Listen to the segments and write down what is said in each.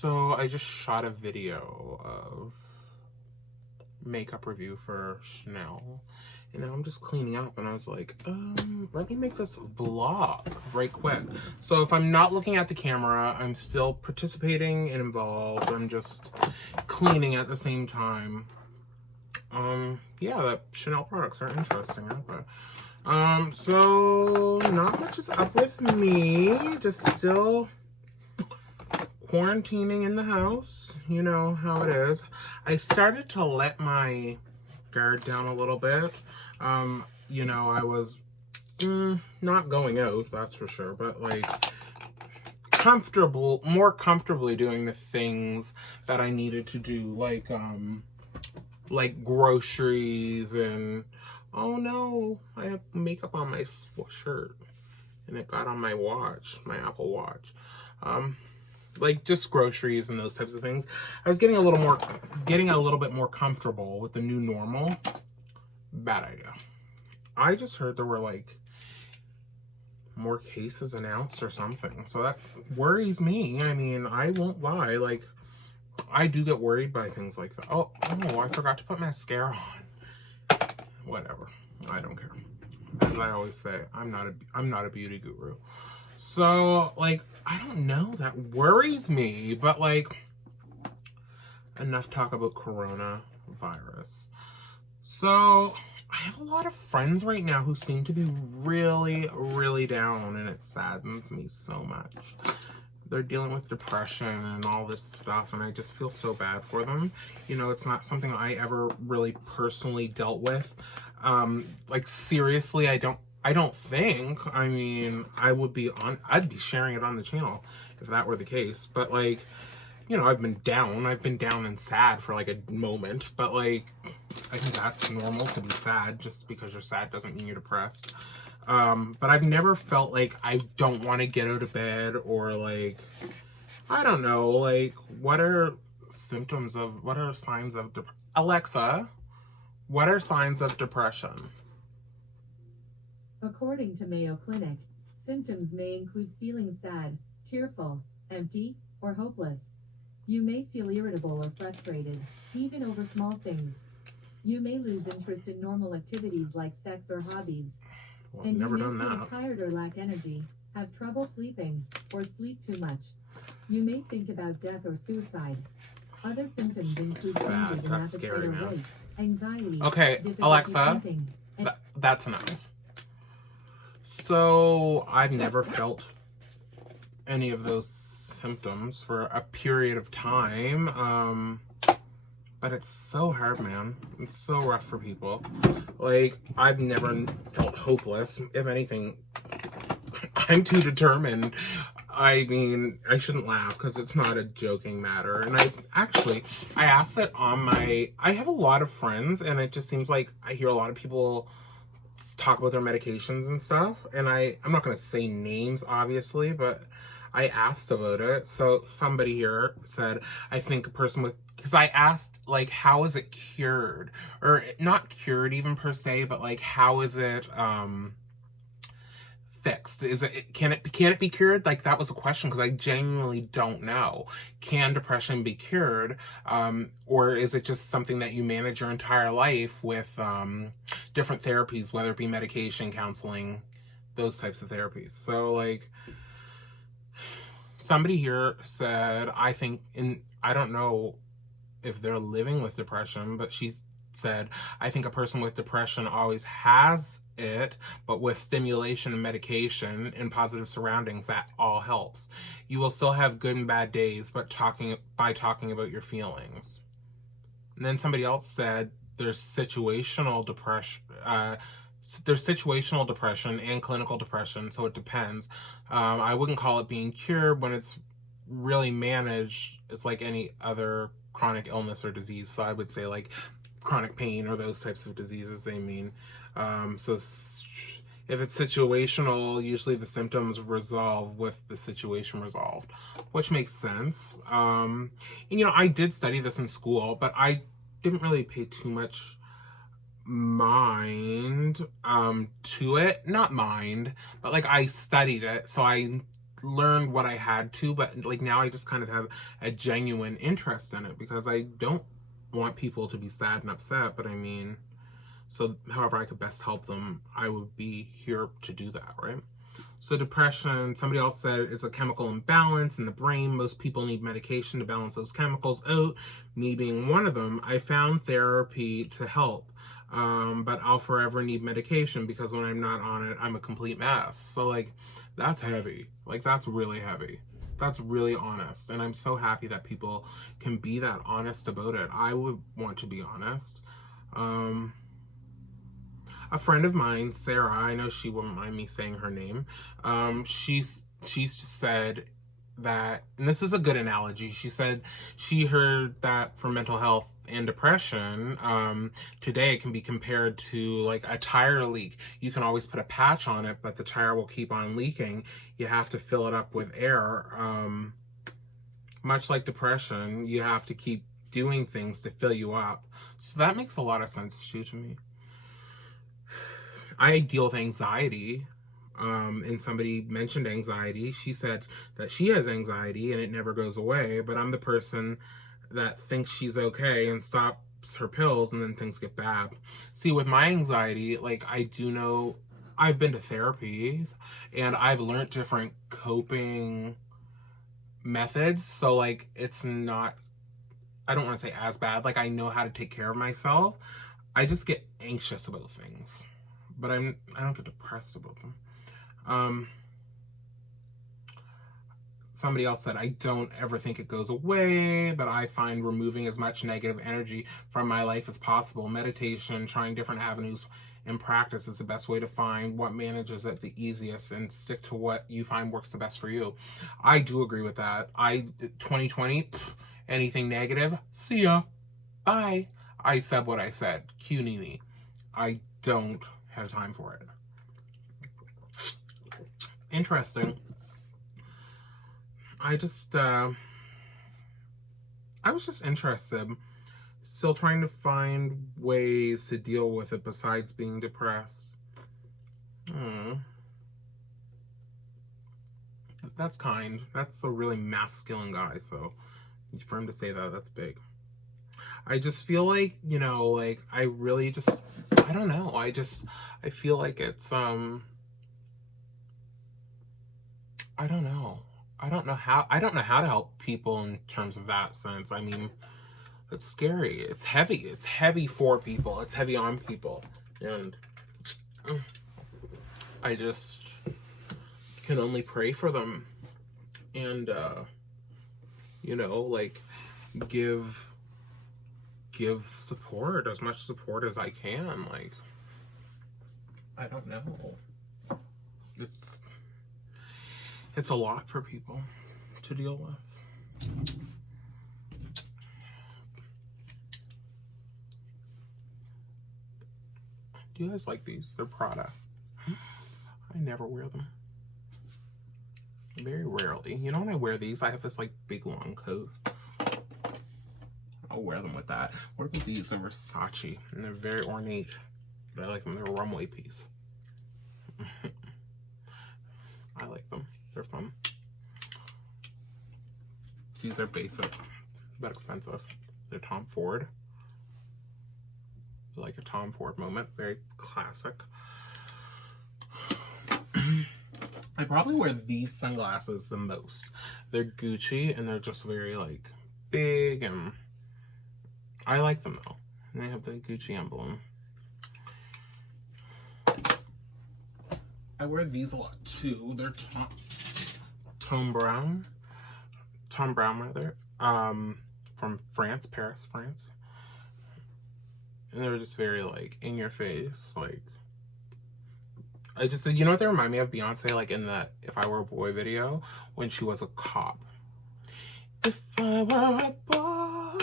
So I just shot a video of makeup review for Chanel, and now I'm just cleaning up, and I was like, let me make this vlog right quick. So if I'm not looking at the camera, I'm still participating and involved. I'm just cleaning at the same time. Yeah, the Chanel products are interesting, aren't they? So not much is up with me, just still quarantining in the house. You know how it is. I started to let my guard down a little bit. You know, I was not going out, that's for sure, but like more comfortably doing the things that I needed to do, like groceries and oh no, I have makeup on my shirt and it got on my watch, my Apple Watch. Like just groceries and those types of things. I was getting a little bit more comfortable with the new normal. Bad idea. I just heard there were like more cases announced or something, so that worries me. I mean, I won't lie, like I do get worried by things like that. Oh, I forgot to put mascara on. Whatever, I don't care. As I always say, I'm not a beauty guru. So, like, I don't know, that worries me, but, like, enough talk about coronavirus. So, I have a lot of friends right now who seem to be really, really down, and it saddens me so much. They're dealing with depression and all this stuff, and I just feel so bad for them. You know, it's not something I ever really personally dealt with. Like, seriously, I don't think. I mean, I'd be sharing it on the channel if that were the case. But like, you know, I've been down and sad for like a moment, but like, I think that's normal to be sad. Just because you're sad doesn't mean you're depressed. But I've never felt like I don't want to get out of bed or like, I don't know, like what are signs of Alexa, what are signs of depression? According to Mayo Clinic, symptoms may include feeling sad, tearful, empty, or hopeless. You may feel irritable or frustrated, even over small things. You may lose interest in normal activities like sex or hobbies. Well, and never you done may feel that. tired or lack energy, have trouble sleeping, or sleep too much. You may think about death or suicide. Other symptoms include changes in That's appetite scary, or man. weight, anxiety, Okay, difficulty Alexa, thinking, and that's enough. So I've never felt any of those symptoms for a period of time. But it's so hard, man. It's so rough for people. Like, I've never felt hopeless. If anything, I'm too determined. I mean, I shouldn't laugh because it's not a joking matter. And I asked it on I have a lot of friends, and it just seems like I hear a lot of people talk about their medications and stuff. And I'm not going to say names, obviously, but I asked about it. So somebody here said, I think a person with, because I asked, like, how is it cured? Or not cured even per se, but like, how is it, fixed? Can it be cured? Like, that was a question because I genuinely don't know. Can depression be cured? Or is it just something that you manage your entire life with different therapies, whether it be medication, counseling, those types of therapies? So like, somebody here said, I don't know if they're living with depression, but she said, I think a person with depression always has it, but with stimulation and medication and positive surroundings, that all helps. You will still have good and bad days, but by talking about your feelings. And then somebody else said there's situational depression. There's situational depression and clinical depression, so it depends. I wouldn't call it being cured. When it's really managed, it's like any other chronic illness or disease. So I would say like chronic pain or those types of diseases they mean. So if it's situational, usually the symptoms resolve with the situation resolved, which makes sense. And, you know, I did study this in school, but I didn't really pay too much mind to it. Not mind, but like I studied it, so I learned what I had to, but like now I just kind of have a genuine interest in it because I don't want people to be sad and upset, but I mean, so however I could best help them, I would be here to do that, right? So depression, somebody else said it's a chemical imbalance in the brain. Most people need medication to balance those chemicals out. Me being one of them, I found therapy to help. But I'll forever need medication because when I'm not on it, I'm a complete mess. So like, that's heavy. Like that's really heavy. That's really honest. And I'm so happy that people can be that honest about it. I would want to be honest. A friend of mine, Sarah, I know she wouldn't mind me saying her name. She's just said that, and this is a good analogy. She said she heard that for mental health and depression, today it can be compared to like a tire leak. You can always put a patch on it, but the tire will keep on leaking. You have to fill it up with air. Much like depression, you have to keep doing things to fill you up. So that makes a lot of sense too to me. I deal with anxiety, and somebody mentioned anxiety. She said that she has anxiety and it never goes away, but I'm the person that thinks she's okay and stops her pills and then things get bad. See, with my anxiety, like I do know, I've been to therapies and I've learned different coping methods. So like, it's not, I don't want to say as bad. Like I know how to take care of myself. I just get anxious about things. But I don't get depressed about them. Somebody else said, I don't ever think it goes away, but I find removing as much negative energy from my life as possible. Meditation, trying different avenues in practice is the best way to find what manages it the easiest and stick to what you find works the best for you. I do agree with that. 2020, anything negative, see ya. Bye. I said what I said. Cue Nini. I don't have time for it. Interesting. I was just interested. Still trying to find ways to deal with it besides being depressed. That's kind. That's a really masculine guy, so for him to say that, that's big. I just feel like, like I really just, I don't know. I feel like it's, I don't know. I don't know how to help people in terms of that sense. I mean, it's scary. It's heavy. It's heavy for people. It's heavy on people. And I just can only pray for them and, like give support, as much support as I can. Like, I don't know. It's a lot for people to deal with. Do you guys like these? They're Prada. I never wear them. Very rarely. When I wear these, I have this like big long coat. I'll wear them with that. What about these? They're Versace, and they're very ornate. But I like them. They're a runway piece. I like them. They're fun. These are basic, but expensive. They're Tom Ford. Like a Tom Ford moment. Very classic. I probably wear these sunglasses the most. They're Gucci, and they're just very, like, big, and I like them, though. And they have the Gucci emblem. I wear these a lot, too. They're Tom Brown, rather, from France, Paris, France. And they're just very, like, in your face, like, you know what they remind me of? Beyonce, like, in the If I Were a Boy video, when she was a cop. If I were a boy,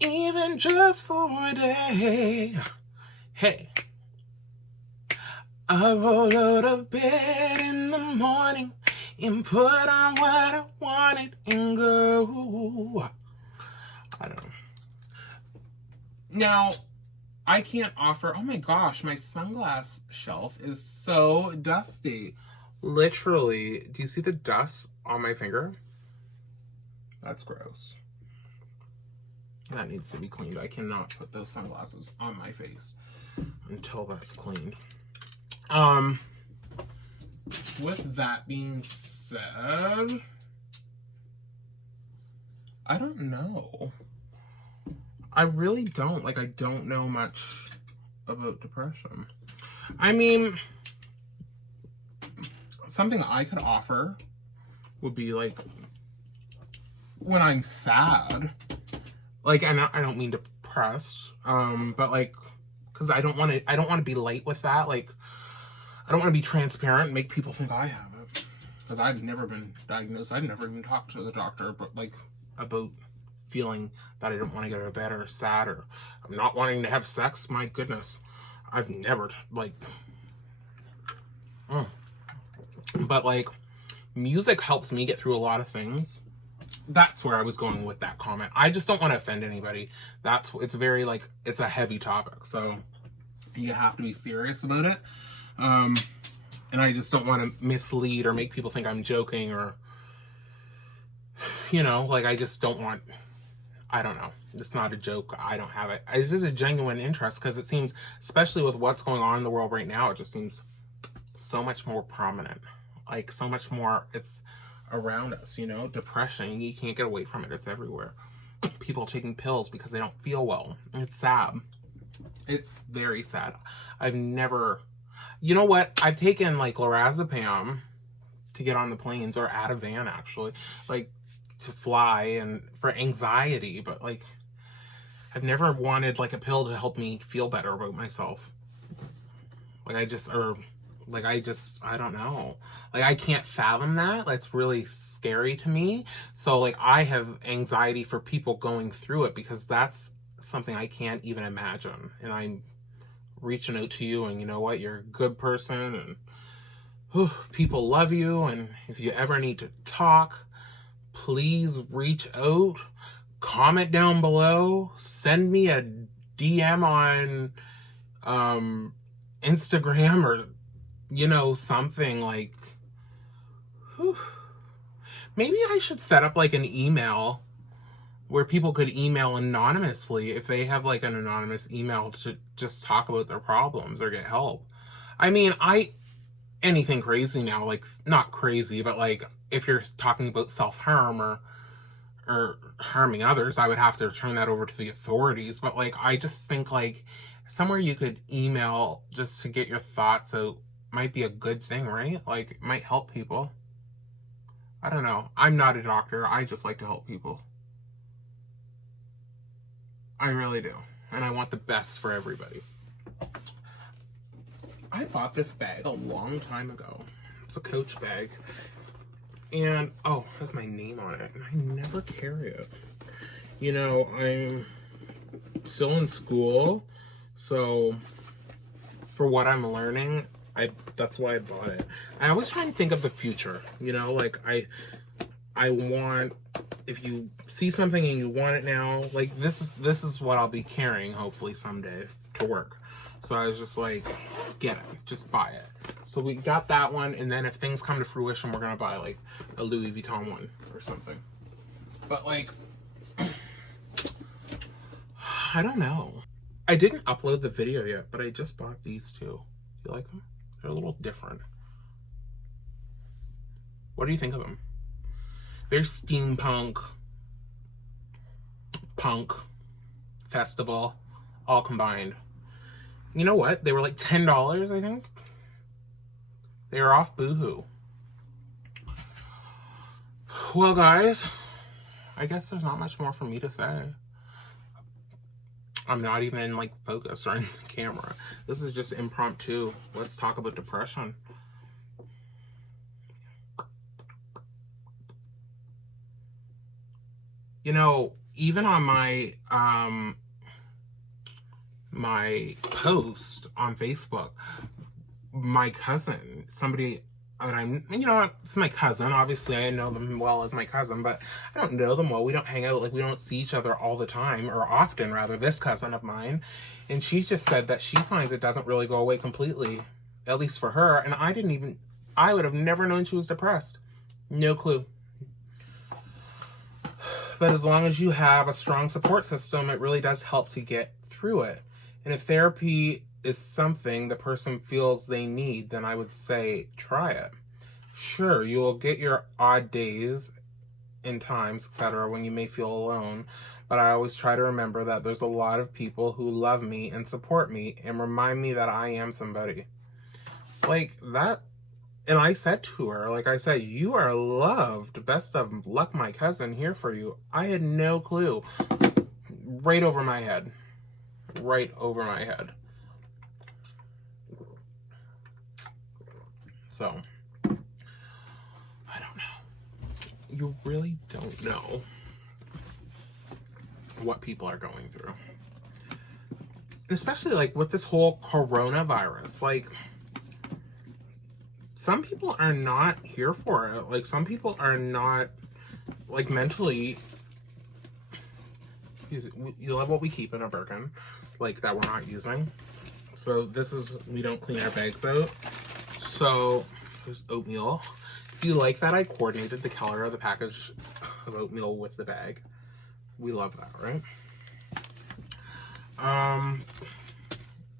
even just for a day, hey, I roll out of bed in the morning and put on what I wanted and go. I don't know. Now, I can't offer. Oh my gosh, my sunglass shelf is so dusty. Literally, do you see the dust on my finger? That's gross. That needs to be cleaned. I cannot put those sunglasses on my face until that's cleaned. With that being said, I don't know. I really don't. Like, I don't know much about depression. I mean, something I could offer would be like when I'm sad, like, and I don't mean depressed, but like, because I don't want to be light with that. Like, I don't want to be transparent and make people think I have it, because I've never been diagnosed. I've never even talked to the doctor, but like about feeling that I don't want to get out of bed or sad or I'm not wanting to have sex. My goodness, I've never like. But like, music helps me get through a lot of things. That's where I was going with that comment. I just don't want to offend anybody. It's very like, it's a heavy topic, so you have to be serious about it. And I just don't want to mislead or make people think I'm joking or, you know, like I just don't want, I don't know. It's not a joke. I don't have it. It's just a genuine interest because it seems, especially with what's going on in the world right now, it just seems so much more prominent. Like so much more, it's around us, you know, depression, you can't get away from it. It's everywhere. People taking pills because they don't feel well. It's sad. It's very sad. I've never, you know what? I've taken like lorazepam to get on the planes or Ativan actually, like to fly and for anxiety, but like I've never wanted like a pill to help me feel better about myself. Like I don't know. Like, I can't fathom that. That's really scary to me. So, like, I have anxiety for people going through it because that's something I can't even imagine. And I'm reaching out to you, and you know what? You're a good person, and people love you. And if you ever need to talk, please reach out. Comment down below. Send me a DM on Instagram or you know, something like, maybe I should set up like an email where people could email anonymously if they have like an anonymous email to just talk about their problems or get help. I mean, anything crazy now, like not crazy, but like if you're talking about self-harm or harming others, I would have to turn that over to the authorities. But like, I just think like somewhere you could email just to get your thoughts out might be a good thing, right? Like, it might help people. I don't know. I'm not a doctor. I just like to help people. I really do. And I want the best for everybody. I bought this bag a long time ago. It's a Coach bag. And, oh, it has my name on it. And I never carry it. You know, I'm still in school. So, for what I'm learning, that's why I bought it. I always try and think of the future, you know, like I want, if you see something and you want it now, like this is what I'll be carrying hopefully someday to work. So I was just like, get it, just buy it. So we got that one, and then if things come to fruition, we're gonna buy like a Louis Vuitton one or something. But like, I don't know. I didn't upload the video yet, but I just bought these two. You like them? They're a little different. What do you think of them? They're steampunk, punk, festival, all combined. You know what? They were like $10, I think. They were off Boohoo. Well, guys, I guess there's not much more for me to say. I'm not even like focused on the camera. This is just impromptu. Let's talk about depression. You know, even on my my post on Facebook, my cousin, somebody I'm, it's my cousin. Obviously, I know them well as my cousin, but I don't know them well. We don't hang out, like, we don't see each other all the time, or often, rather, this cousin of mine. And she just said that she finds it doesn't really go away completely, at least for her. And I would have never known she was depressed. No clue. But as long as you have a strong support system, it really does help to get through it. And if therapy is something the person feels they need, then I would say try it. Sure, you will get your odd days and times, etc., when you may feel alone, but I always try to remember that there's a lot of people who love me and support me and remind me that I am somebody. Like that. And I said to her, like I said, you are loved. Best of luck, my cousin, here for you. I had no clue. Right over my head. Right over my head. So, I don't know. You really don't know what people are going through. Especially, like, with this whole coronavirus. Like, some people are not here for it. Like, some people are not, like, mentally. You love what we keep in a Birkin, like, that we're not using. So this is, we don't clean our bags out. So there's oatmeal. If you like that, I coordinated the color of the package of oatmeal with the bag. We love that, right?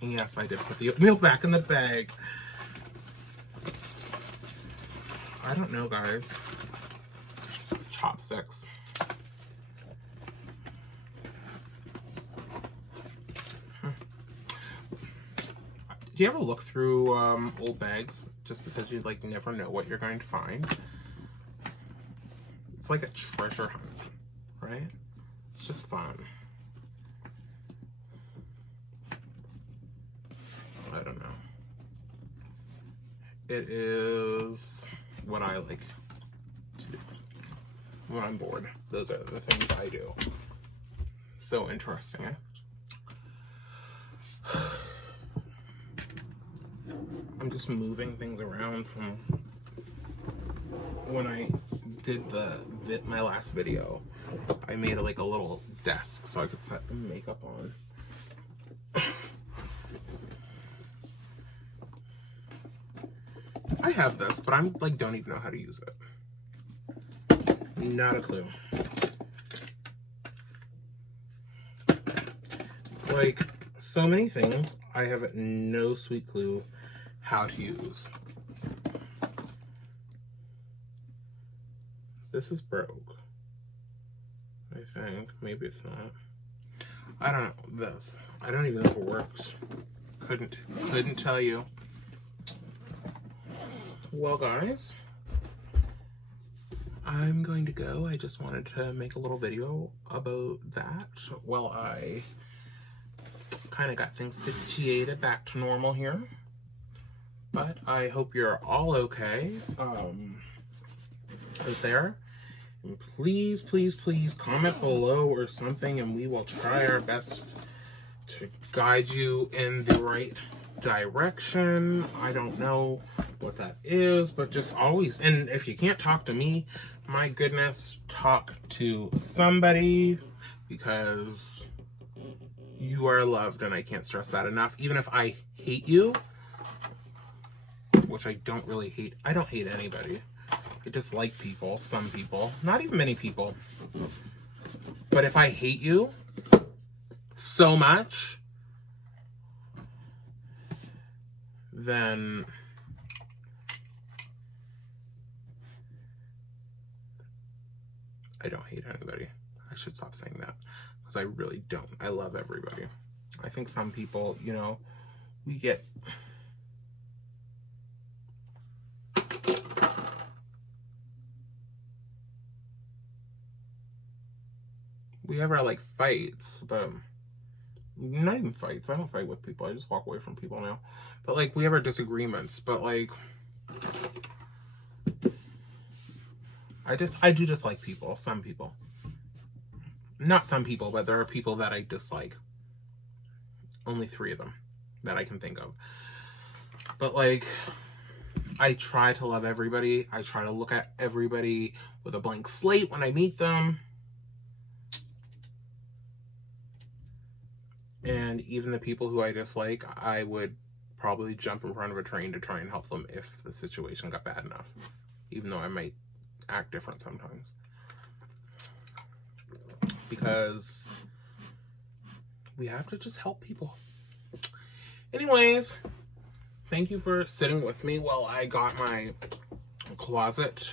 Yes, I did put the oatmeal back in the bag. I don't know, guys. Chopsticks. Do you ever look through old bags just because you like never know what you're going to find? It's like a treasure hunt, right? It's just fun. I don't know. It is what I like to do when I'm bored. Those are the things I do. So interesting, eh? I'm just moving things around from when I did my last video. I made like a little desk so I could set the makeup on. I have this, but I'm like don't even know how to use it. Not a clue. Like so many things, I have no sweet clue how to use. This is broke. I think. Maybe it's not. I don't know. This. I don't even know if it works. Couldn't tell you. Well, guys, I'm going to go. I just wanted to make a little video about that while I kind of got things situated back to normal here. But I hope you're all okay out there. And please, please, please comment below or something, and we will try our best to guide you in the right direction. I don't know what that is, but just always, and if you can't talk to me, my goodness, talk to somebody, because you are loved, and I can't stress that enough. Even if I hate you, which I don't really hate. I don't hate anybody. I dislike people, some people, not even many people. But if I hate you so much, then I don't hate anybody. I should stop saying that because I really don't. I love everybody. I think some people, you know, we have our like fights, but not even fights. I don't fight with people. I just walk away from people now. But like we have our disagreements, but like I do dislike people. Some people. Not some people, but there are people that I dislike. Only 3 of them that I can think of. But like I try to love everybody. I try to look at everybody with a blank slate when I meet them. And even the people who I dislike, I would probably jump in front of a train to try and help them if the situation got bad enough. Even though I might act different sometimes. Because we have to just help people. Anyways, thank you for sitting with me while I got my closet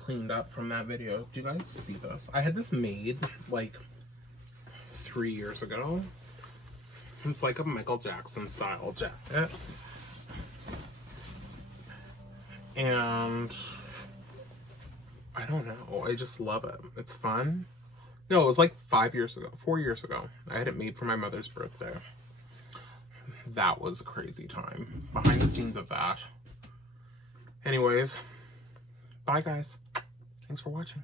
cleaned up from that video. Do you guys see this? I had this made like 3 years ago. It's like a Michael Jackson style jacket. And I don't know. I just love it. It's fun. No, it was like 4 years ago. I had it made for my mother's birthday. That was a crazy time. Behind the scenes of that. Anyways, bye guys. Thanks for watching.